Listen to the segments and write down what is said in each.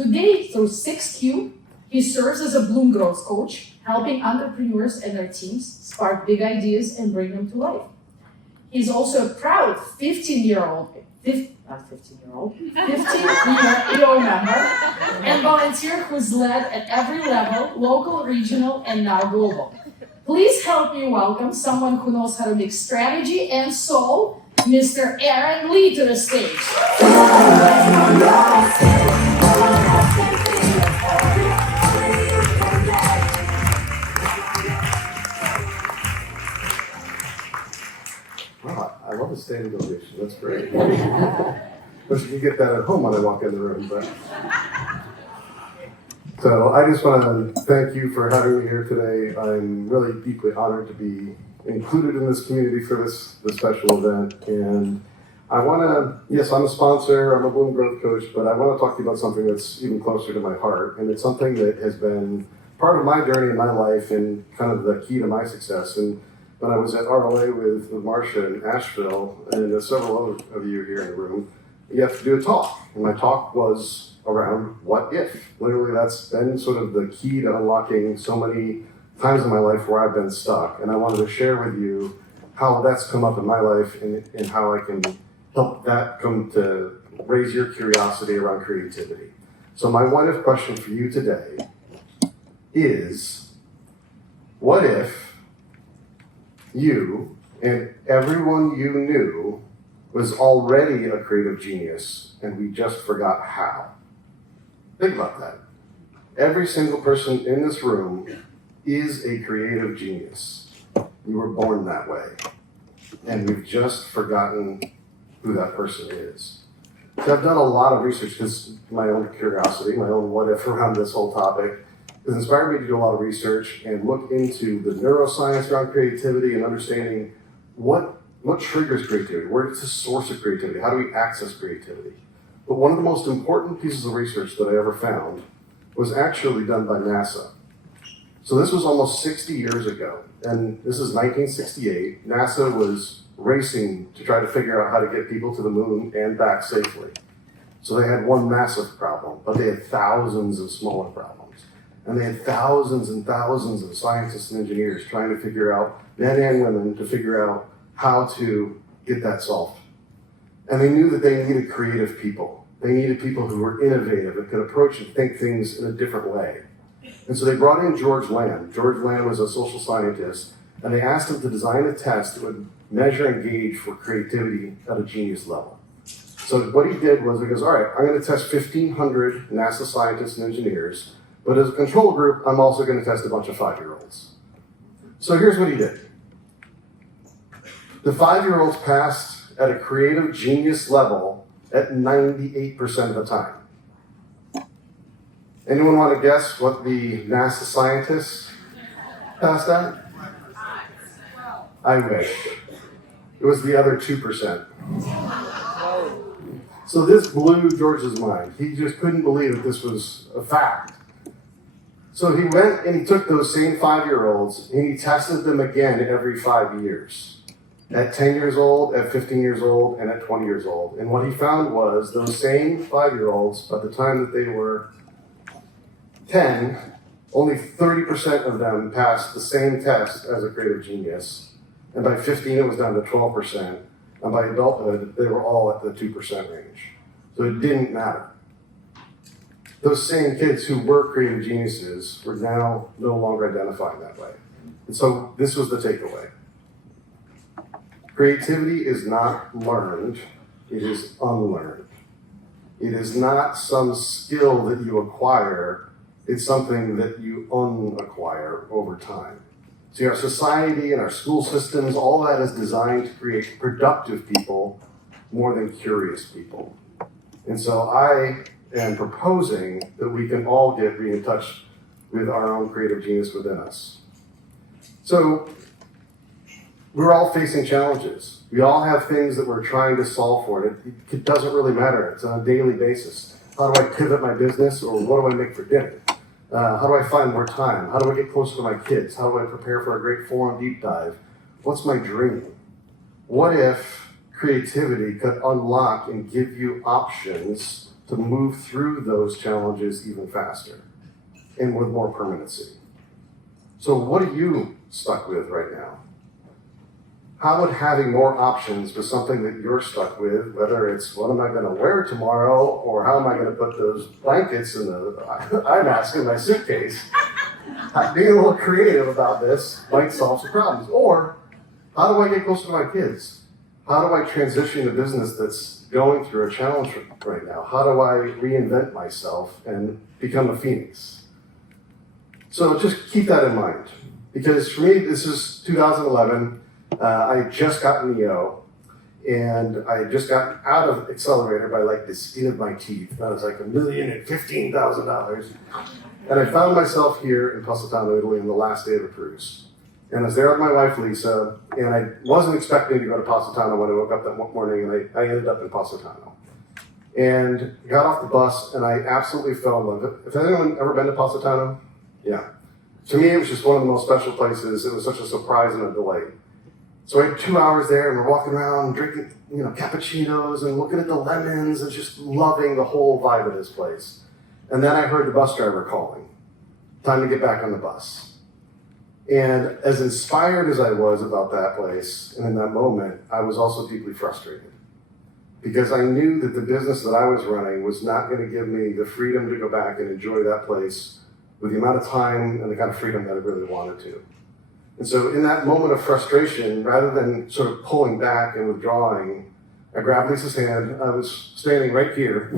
Today, through 6Q, he serves as a Bloom Growth coach, helping entrepreneurs and their teams spark big ideas and bring them to life. He's also a proud 15-year EO member and volunteer who's led at every level, local, regional, and now global. Please help me welcome someone who knows how to mix strategy and soul, Mr. Aaron Lee, to the stage. Wow, I love the standing ovation. That's great. Wish you could get that at home when I walk in the room. But so I just want to thank you for having me here today. I'm really deeply honored to be included in this community for this special event. And I want to, yes, I'm a sponsor, I'm a Bloom Growth coach, but I want to talk to you about something that's even closer to my heart. And it's something that has been part of my journey in my life and kind of the key to my success. And when I was at RLA with Marcia in Asheville, and several other of you here in the room, you have to do a talk. And my talk was around what if. Literally, that's been sort of the key to unlocking so many times in my life where I've been stuck. And I wanted to share with you how that's come up in my life and how I can help that come to raise your curiosity around creativity. So my what if question for you today is, what if you and everyone you knew was already a creative genius and we just forgot how? Think about that. Every single person in this room is a creative genius. You were born that way. And we've just forgotten who that person is. So I've done a lot of research because my own curiosity, my own what if around this whole topic has inspired me to do a lot of research and look into the neuroscience around creativity and understanding what triggers creativity, where is the source of creativity, how do we access creativity. But one of the most important pieces of research that I ever found was actually done by NASA. So this was almost 60 years ago, and this is 1968. NASA was racing to try to figure out how to get people to the moon and back safely. So they had one massive problem, but they had thousands of smaller problems. And they had thousands and thousands of scientists and engineers trying to figure out, men and women, to figure out how to get that solved. And they knew that they needed creative people. They needed people who were innovative and could approach and think things in a different way. And so they brought in George Lamb. George Lamb was a social scientist, and they asked him to design a test that would measure and gauge for creativity at a genius level. So what he did was, he goes, all right, I'm going to test 1,500 NASA scientists and engineers, but as a control group, I'm also going to test a bunch of 5-year-olds. So here's what he did. The 5-year-olds passed at a creative genius level at 98% of the time. Anyone want to guess what the NASA scientists passed at? I wish. It was the other 2%. So this blew George's mind. He just couldn't believe that this was a fact. So he went and he took those same 5-year-olds and he tested them again every 5 years. At 10 years old, at 15 years old, and at 20 years old. And what he found was those same 5-year-olds, by the time that they were 10, only 30% of them passed the same test as a creative genius. And by 15, it was down to 12%. And by adulthood, they were all at the 2% range. So it didn't matter. Those same kids who were creative geniuses were now no longer identifying that way. And so this was the takeaway. Creativity is not learned, it is unlearned. It is not some skill that you acquire, it's something that you unacquire over time. See, our society and our school systems, all that is designed to create productive people more than curious people. And so I am proposing that we can all be in touch with our own creative genius within us. So we're all facing challenges. We all have things that we're trying to solve for. It doesn't really matter. It's on a daily basis. How do I pivot my business, or what do I make for dinner? How do I find more time? How do I get closer to my kids? How do I prepare for a great forum deep dive? What's my dream? What if creativity could unlock and give you options to move through those challenges even faster and with more permanency. So what are you stuck with right now? How would having more options for something that you're stuck with, whether it's what am I going to wear tomorrow, or how am I going to put those blankets in the eye mask in my suitcase, being a little creative about this might solve some problems. Or how do I get closer to my kids? How do I transition a business that's going through a challenge right now? How do I reinvent myself and become a phoenix? So just keep that in mind, because for me, this is 2011. I had just gotten EO, and I had just gotten out of Accelerator by like the skin of my teeth. That was like $1,015,000. And I found myself here in Positano, Italy on the last day of a cruise. And I was there with my wife, Lisa, and I wasn't expecting to go to Positano when I woke up that morning, and I ended up in Positano. And got off the bus, and I absolutely fell in love. Has anyone ever been to Positano? Yeah. To me, it was just one of the most special places. It was such a surprise and a delight. So I had 2 hours there, and we're walking around drinking, cappuccinos and looking at the lemons and just loving the whole vibe of this place. And then I heard the bus driver calling. Time to get back on the bus. And as inspired as I was about that place, and in that moment, I was also deeply frustrated. Because I knew that the business that I was running was not going to give me the freedom to go back and enjoy that place with the amount of time and the kind of freedom that I really wanted to. And so in that moment of frustration, rather than sort of pulling back and withdrawing, I grabbed Lisa's hand. I was standing right here,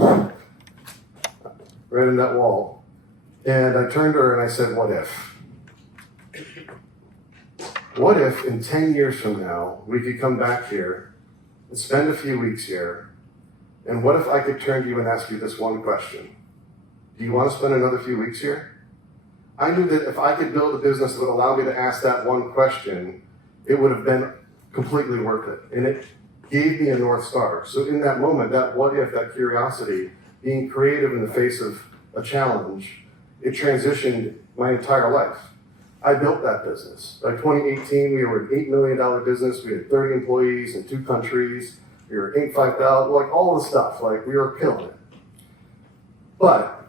right in that wall. And I turned to her and I said, what if? What if in 10 years from now, we could come back here and spend a few weeks here? And what if I could turn to you and ask you this one question? Do you want to spend another few weeks here? I knew that if I could build a business that would allow me to ask that one question, it would have been completely worth it. And it gave me a North Star. So in that moment, that what if, that curiosity, being creative in the face of a challenge, it transitioned my entire life. I built that business. By 2018, we were an $8 million business. We had 30 employees in 2 countries. We were Inc. 5,000, like all the stuff. Like we were killing it. But,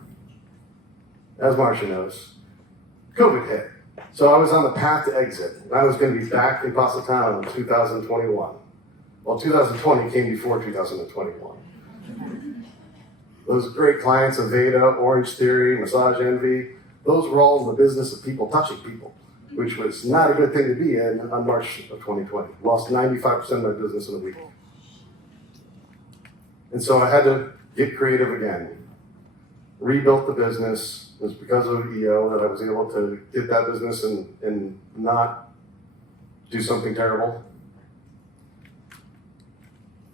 as Marcia knows, COVID hit. So I was on the path to exit. And I was going to be back in Positano in 2021. Well, 2020 came before 2021. Those great clients, Aveda, Orange Theory, Massage Envy, those were all in the business of people touching people, which was not a good thing to be in on March of 2020. Lost 95% of my business in a week. And so I had to get creative again. Rebuilt the business. It was because of EO that I was able to get that business and not do something terrible,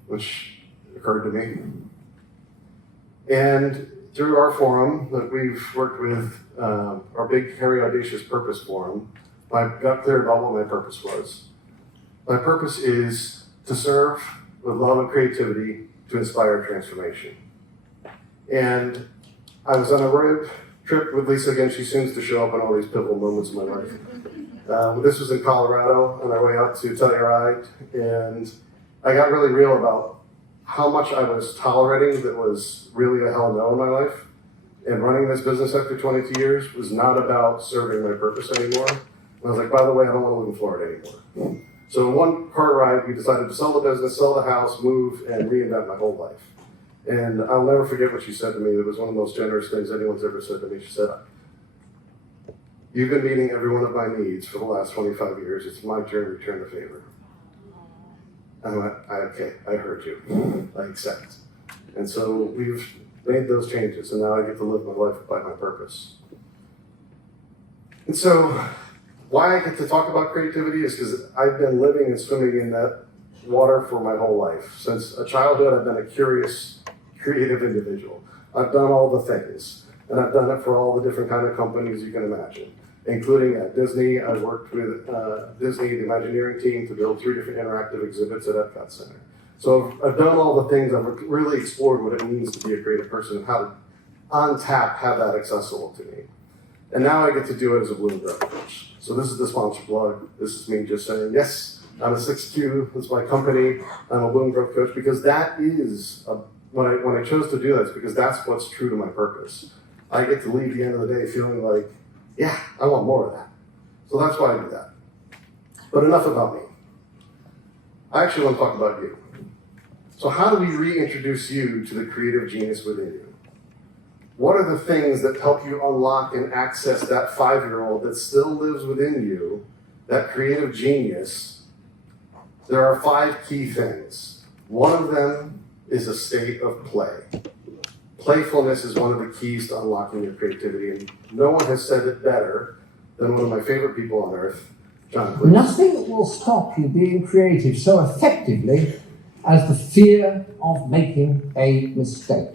which occurred to me. And through our forum that we've worked with, our big, hairy, audacious purpose forum, I got clear about what my purpose was. My purpose is to serve with love and creativity to inspire transformation. And I was on a road trip with Lisa again. She seems to show up in all these pivotal moments in my life. This was in Colorado on our way out to Telluride, and I got really real about how much I was tolerating that was really a hell no in my life. And running this business after 22 years was not about serving my purpose anymore. And I was like, by the way, I don't want to live in Florida anymore. So in one car ride, we decided to sell the business, sell the house, move, and reinvent my whole life. And I'll never forget what she said to me. It was one of the most generous things anyone's ever said to me. She said, you've been meeting every one of my needs for the last 25 years. It's my turn to return the favor. I went, okay, I heard you. I accept. And so we've made those changes, and now I get to live my life by my purpose. And so why I get to talk about creativity is because I've been living and swimming in that water for my whole life. Since a childhood, I've been a curious, creative individual. I've done all the things, and I've done it for all the different kind of companies you can imagine, including at Disney. I worked with Disney, the Imagineering team, to build 3 different interactive exhibits at Epcot Center. So I've done all the things. I've really explored what it means to be a creative person and how to, on tap, have that accessible to me. And now I get to do it as a Bloom Growth coach. So this is the sponsor plug. This is me just saying, yes, I'm a 6Q. That's my company. I'm a Bloom Growth coach because that is when I chose to do that, it's because that's what's true to my purpose. I get to leave the end of the day feeling like, yeah, I want more of that. So that's why I do that. But enough about me. I actually want to talk about you. So how do we reintroduce you to the creative genius within you? What are the things that help you unlock and access that 5-year-old that still lives within you, that creative genius? There are 5 key things. One of them is a state of play. Playfulness is one of the keys to unlocking your creativity, and no one has said it better than one of my favorite people on earth, John, please. Nothing will stop you being creative so effectively as the fear of making a mistake.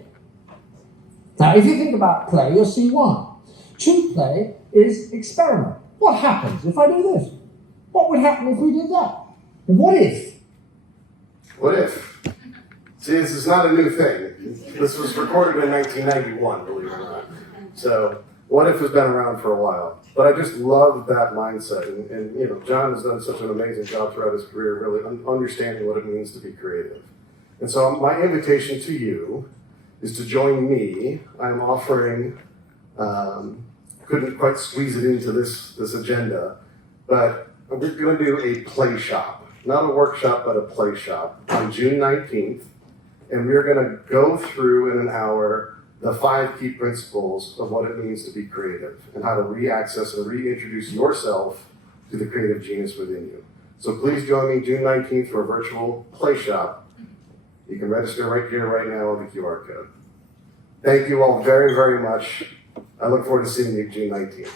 Now, if you think about play, you'll see why. True play is experiment. What happens if I do this? What would happen if we did that? And what if? What if? See, this is not a new thing. This was recorded in 1991, believe it or not. So, what if has been around for a while. But I just love that mindset. And you know, John has done such an amazing job throughout his career, really understanding what it means to be creative. And so my invitation to you is to join me. I'm offering, couldn't quite squeeze it into this agenda, but we're going to do a play shop. Not a workshop, but a play shop on June 19th. And we're going to go through in an hour the 5 key principles of what it means to be creative and how to re-access and reintroduce yourself to the creative genius within you. So please join me June 19th for a virtual play shop. You can register right here, right now with the QR code. Thank you all very, very much. I look forward to seeing you June 19th.